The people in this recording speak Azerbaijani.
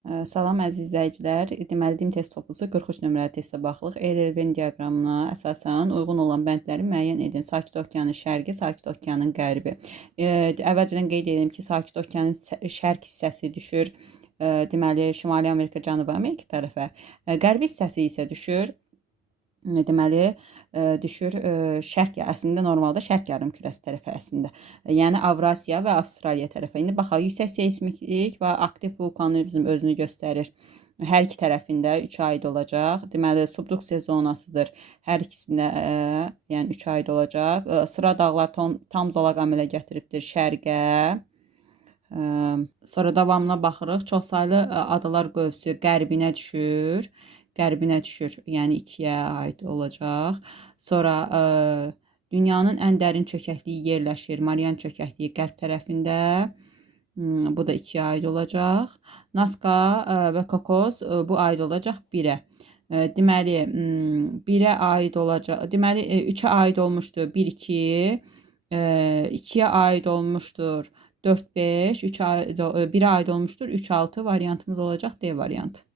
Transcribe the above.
Salam əziz izləyicilər. Deməli, dim test toplusu 43 nömrəli testə baxırıq. Eyler-Venn diaqramına əsasən uyğun olan bəndləri müəyyən edin. Sakit Okeanın şərqi, Sakit Okeanın qərbi. E, əvvəlcədən qeyd edim ki, Sakit Okeanın şərq hissəsi düşür. E, deməli, Şimali Amerika, Cənubi Amerika tərəfə. E, qərbi hissəsi isə düşür e, deməli e, düşür şərq əslində normalda şərq yarımkürəsi tərəfə əslində. Yəni Avrasiya və Avstraliya tərəfə. İndi baxaq yüksək seysmiklik və aktiv vulkanizm özünü göstərir. Hər iki tərəfində 3 aid olacaq. Deməli subduksiya zonasıdır. Hər ikisində e, yəni 3 aid olacaq. E, Sıra dağlar tam, tam zolaq əmələ gətiribdir şərqə. Ə, Sonra davamına baxırıq. Çoxsaylı ə, adalar qövsü qərbinə düşür. Qərbinə düşür. Yəni 2-yə aid olacaq. Sonra ə, dünyanın ən dərin çökəkliyi yerləşir. Marian çökəkliyi qərb tərəfində. Hmm, Bu da 2-yə aid olacaq. Naska və Kokos bu aid olacaq 1-ə. Ə, Deməli, 1-ə aid olacaq. Deməli, 3-ə aid olmuşdur 1 2. 2-yə aid olmuşdur 4 5. 3 aid 1-ə aid olmuşdur 3 6 variantımız olacaq D variantı.